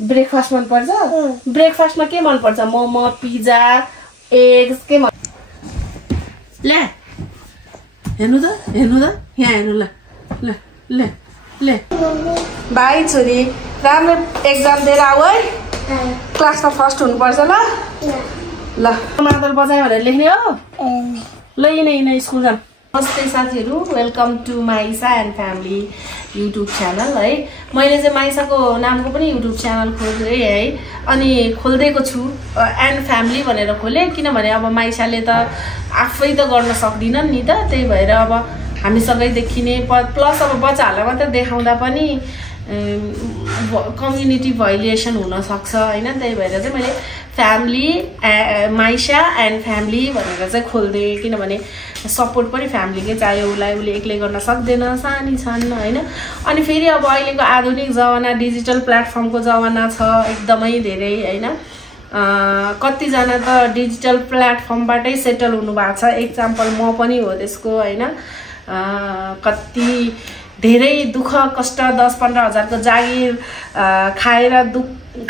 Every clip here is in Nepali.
ब्रेकफास्ट मन पर्छ ब्रेकफास्टमा के मन पर्छ मोमो पिज्जा एग्स के मन ले हेर्नु त यहाँ हेर्नु ल ल ल ले भाइ छोरी राम्रो एक्जाम दिएर आऊ है क्लासमा फर्स्ट हुनुपर्छ ल ल मादल बजायो भनेर लेख्ने हो ल यिनै स्कुल जाम नमस्ते साथीहरु वेलकम टु माइसा एन्ड फ्यामिली युट्युब च्यानल है मैले चाहिँ माइसाको नामको पनि युट्युब च्यानल खोल्दै है अनि खोल्दैको छु एन्ड फ्यामिली भनेर खोले किनभने अब माइसाले त आफै त गर्न सक्दिनन् नि त त्यही भएर अब हामीसँगै देखिने प्लस अब बच्चाहरुलाई मात्र देखाउँदा पनि कम्युनिटी भाइलेसन हुन सक्छ हैन त्यही भएर चाहिँ मैले फ्यामिली माइसा एन्ड फ्यामिली भनेर चाहिँ खोल्दे किनभने सपोर्ट पनि फ्यामिलीकै चाहियो उले एक्लै गर्न सक्दैन सानी छन् हैन अनि फेरि अब अहिलेको आधुनिक जमाना डिजिटल प्लेटफर्मको जमाना छ एकदमै धेरै हैन कति जना त डिजिटल प्लेटफर्मबाटै सेटल हुनु भएको छ एक्जाम्पल म पनि हो त्यसको हैन कति धेरै दुःख कष्ट 10-15 हजारको जागिर खाएर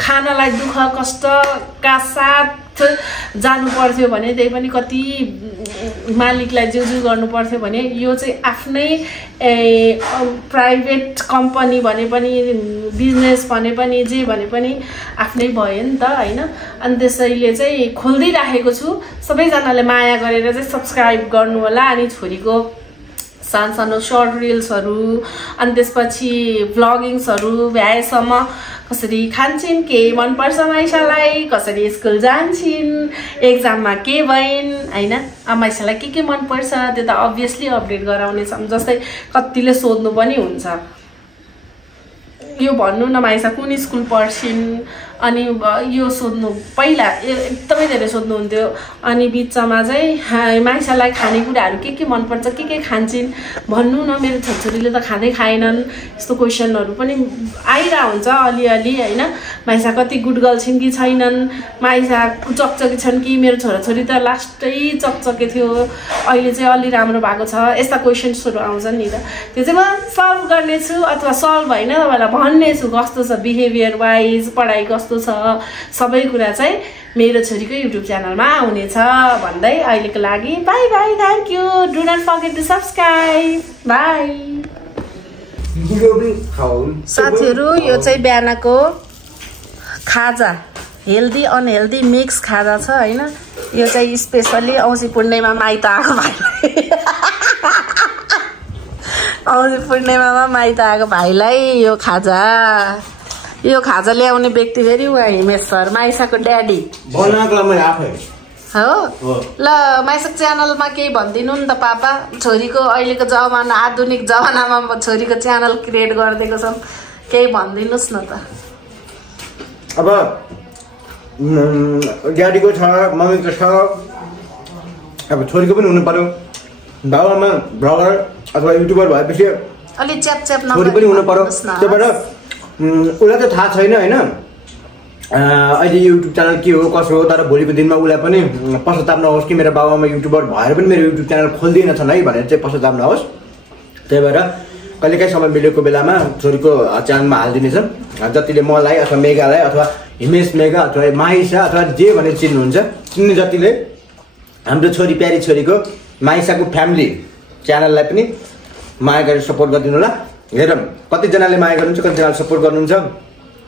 खानलाई दुःख कष्टका साथ जानु पर्थ्यो भने त्यही पनि कति मालिकलाई जिउ गर्नु पर्थ्यो भने यो चाहिँ आफ्नै प्राइभेट कम्पनी भने पनि बिजनेस भने पनि जे भने पनि आफ्नै भयो नि त हैन अनि त्यसैले चाहिँ खोल्दै राखेको छु सबैजनाले माया गरेर चाहिँ सब्स्क्राइब गर्नु होला अनि छोरीको सानो शर्ट रिल्सहरु अनि त्यसपछि भ्लगिङ्सहरु भ्याएसम्म कसरी खान्छिन् के मन पर्छ माइसालाई कसरी स्कुल जान्छिन् एक्जाममा के भइन् हैन माइसालाई के मन पर्छ त्यो त अभियसली अपडेट गराउने छौं जस्तै कतिले सोध्नु पनि हुन्छ यो भन्नु न माइसा कुन स्कुल पढ्छिन् अनि यो सोध्नु पहिला एकदमै धेरै सोध्नु हुन्थ्यो अनि बिचमा चाहिँ माइसालाई खानेकुराहरु के मन पर्छ के खान्छिन् भन्नु न मेरो छोरीले त खाँदै खाएनन् यस्तो क्वेशनहरु पनि आइरा हुन्छ अलिअलि हैन माइसा कति गुड गर्ल छिन् कि छैनन् माइसा चकचकी छन् कि मेरो छोराछोरी त लास्टै चकचके थियो अहिले चाहिँ अलि राम्रो भएको छ यस्ता क्वेशन्सहरु आउँछन् नि त त्यो चाहिँ म सल्भ गर्ने छु अथवा सल्भ हैन तपाईलाई भन्ने छु कस्तो छ बिहेभियर वाइज पढाइ कस्तो छ सबै कुरा चाहिँ मेरो छोरीको युट्युब च्यानलमा आउने छ भन्दै अहिलेको लागि bye bye thank you do not forget to subscribe bye साथीहरु यो चाहिँ बिहानको खाजा हेल्दी अनहेल्दी मिक्स खाजा छ हैन यो चाहिँ स्पेशली औँसी पूर्णिमा माइत आएको भाइलाई औँसी पूर्णिमामा माइत आएको भाइलाई यो खाजा ल्याउने व्यक्ति फेरि उहाँ हिमेश सर माइसाको ड्याडी हो ल माइसाको च्यानलमा केही भनिदिनु नि त पापा छोरीको अहिलेको जमाना आधुनिक जमानामा छोरीको च्यानल क्रिएट गरिदिएको छौं केही भनिदिनुस् न त अब ड्याडीको छ मम्मीको छ अब छोरीको पनि हुनु पर्यो बाबुआमा ब्लगर अथवा युट्युबर भएपछि अलि च्याप छोरी पनि हुनु पर्यो त्यही भएर उलाई त थाहा छैन हैन अहिले युट्युब च्यानल के हो कसो हो तर भोलिको दिनमा उलाई पनि पश्चाताप नहोस् कि मेरो बाबुआमा युट्युबर भएर पनि मेरो युट्युब च्यानल खोल्दिन छन् है भनेर चाहिँ पश्चाताप नहोस् त्यही भएर कहिलेकाहीँ समय मिलेको बेलामा छोरीको च्यानलमा हाल्दिनेछ जतिले मलाई अथवा मेगालाई अथवा हिमेश मेगा अथवा माइसा अथवा जे भनेर चिन्नुहुन्छ चिन्ने जतिले हाम्रो छोरी प्यारी छोरीको माइसाको फ्यामिली च्यानललाई पनि माया गरेर सपोर्ट गरिदिनु होला हेरौँ कतिजनाले माया गर्नुहुन्छ कतिजनाले सपोर्ट गर्नुहुन्छ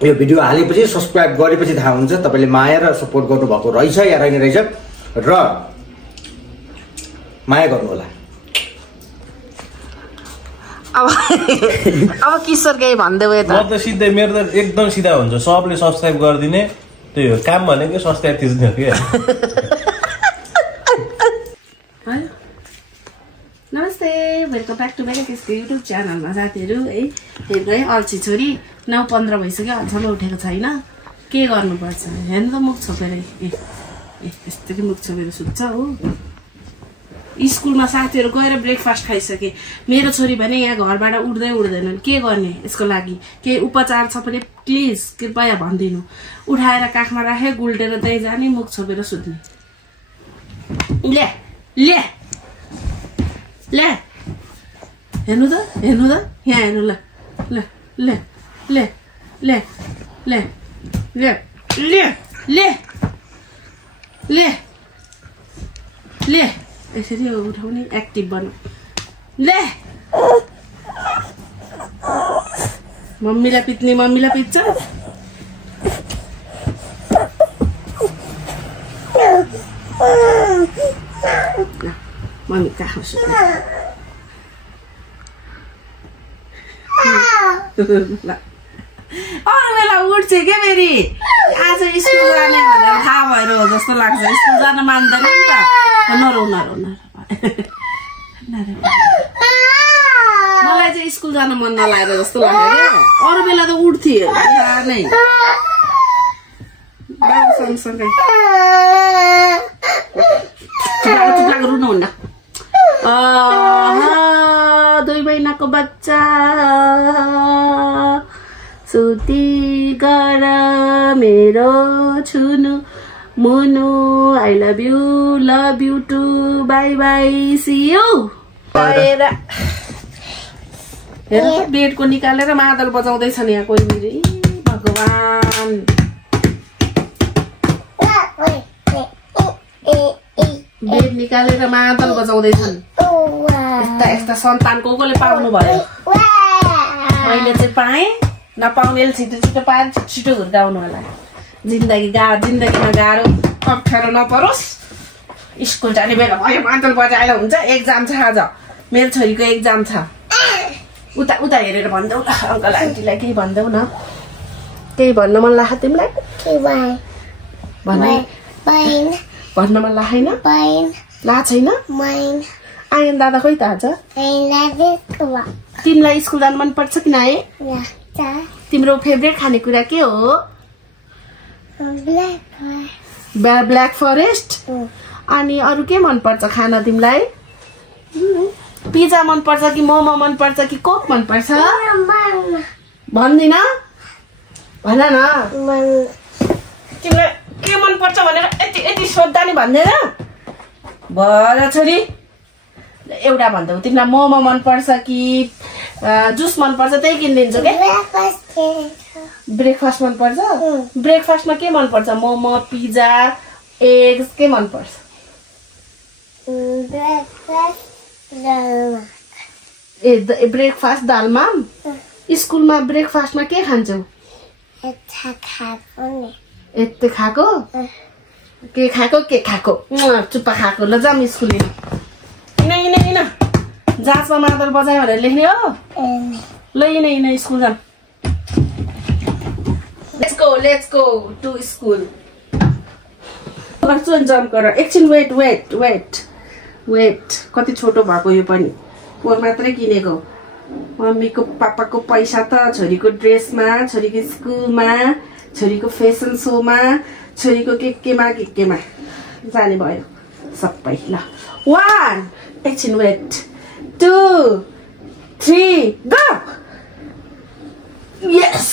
यो भिडियो हालेपछि सब्स्क्राइब गरेपछि थाहा हुन्छ तपाईले माया र सपोर्ट गर्नुभएको रहेछ या रहेन रहेछ र माया गर्नु होला अब किशोर केही भन्दै हो त म त सिधै मेरो त एकदम सिधा हुन्छ सबले सब्स्क्राइब गरिदिने त्यही हो काम भनेको सब्स्क्राइब थिच्ने हो के नमस्ते वेलकम ब्याक टु बेलाकेसको युट्युब च्यानलमा साथीहरु है हेर्नु है अल्छी छोरी 9:15 भइसक्यो अझसम्म उठेको छैन के गर्नुपर्छ हेर्नु त मुख छोपेर यस्तो कि मुख छोपेर सुत्छ हो स्कुलमा साथीहरु गएर ब्रेकफास्ट खाइसके मेरो छोरी भने यहाँ घरबाट उड्दैनन् के गर्ने यसको लागि केही उपचार छ भने प्लिज कृपया भनिदिनु उठाएर काखमा राखे गुल्टेर त्यही जाने मुख छोपेर सुत्ने ले हेर्नु त यहाँ हेर्नु ल ले ले ले ले ले ले ले ले यसरी उठाउने एक्टिभ बन्नु ले मम्मीलाई पिट्ने मम्मीलाई पिट्छ मम्मी कहाँ सुत्ने अरू बेला उठ्छ के फेरि आज स्कुल जाने भनेर थाहा भएर हो जस्तो लाग्छ स्कुल जान मान्दैन नि त नरौ नरौ नरौ मलाई चाहिँ स्कुल जान मन नलागेर जस्तो लाग्यो क्या अरू बेला त उठ्थ्यो नै सँगसँगै चुप्लाको रुनु हुन्न 2 महिनाको बच्चा सुती गर मेरो छुनु मुनु I love you too bye bye see you बेडको निकालेर मादल बजाउँदैछन् यहाँ कोही मेरो भगवान् बेड निकालेर मादल बजाउँदैछन् यस्ता सन्तान कसले पाउनु भयो मैले चाहिँ पाएँ नपाउनेले छिटो छिटो पाएर छिटो हुर्काउनु होला जिन्दगीमा गाह्रो अप्ठ्यारो नपरोस् स्कुल जाने बेला भयो मादल बजाएर हुन्छ एक्जाम छ आज मेरो छोरीको एक्जाम छ उता उता हेरेर भन्देऊ ल अङ्कल आन्टीलाई केही भन्देऊ न केही भन्न मन लाग्छ तिमीलाई भन्न मन लागेन ला छैन आयन दादा खोइ त आज तिमीलाई स्कुल जानु मन पर्छ कि नाइ तिम्रो फेभरेट खानेकुरा के हो ब्ल्याक फरेस्ट अनि अरू के मन पर्छ खाना तिमीलाई पिज्जा मन पर्छ कि मोमो मन पर्छ कि कोक मन पर्छ भन्दिन भन न तिमीलाई के मन पर्छ भनेर यति यति सोध्दा नि भन्दैन भर छोरी एउटा भन्दै तिमीलाई मोमो मन पर्छ कि जुस मन पर्छ त्यही किनिदिन्छु के ब्रेकफास्ट मन पर्छ ब्रेकफास्टमा के मन पर्छ मोमो पिज्जा एग्स के मन पर्छ ब्रेकफास्ट दालमा स्कुलमा ब्रेकफास्टमा के खान्छौ यति खाएको के खाएको चुप्पा खाएको ल जाम स्कुल हिँड जाँचमा मादल बजायो भनेर लेख्ने हो ल हिँड स्कुल जाम let's go to school jump गर एकछिन वेट कति छोटो भएको यो पनि पोहोर मात्रै किनेको मम्मीको पापाको पैसा त छोरीको ड्रेसमा छोरीको स्कुलमा छोरीको फेसन सोमा छोरीको केमा जाने भयो सबै ल 1 एकछिन वेट 2 3 गो यस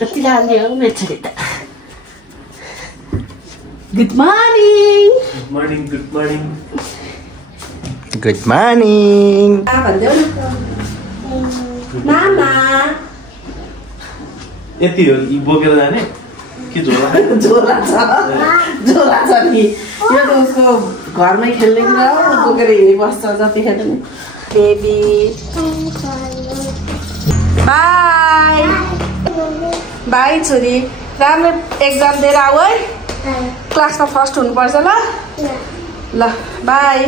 कति लाग्यो मेरो छोरी त गुड मर्निङ भन्देऊ मामा यति हो बोकेर जाने के झोला छ नि यो त उसको घरमै खेल्ने कुरा हो बोकेर हिँडिबस्छ जतिखेर नि बेबी बाई छोरी राम्रो एक्जाम दिएर आऊ है क्लासमा फर्स्ट हुनुपर्छ ल बाई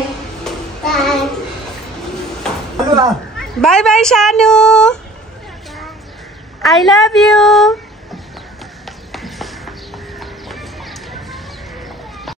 बाई सानु आई लभ यू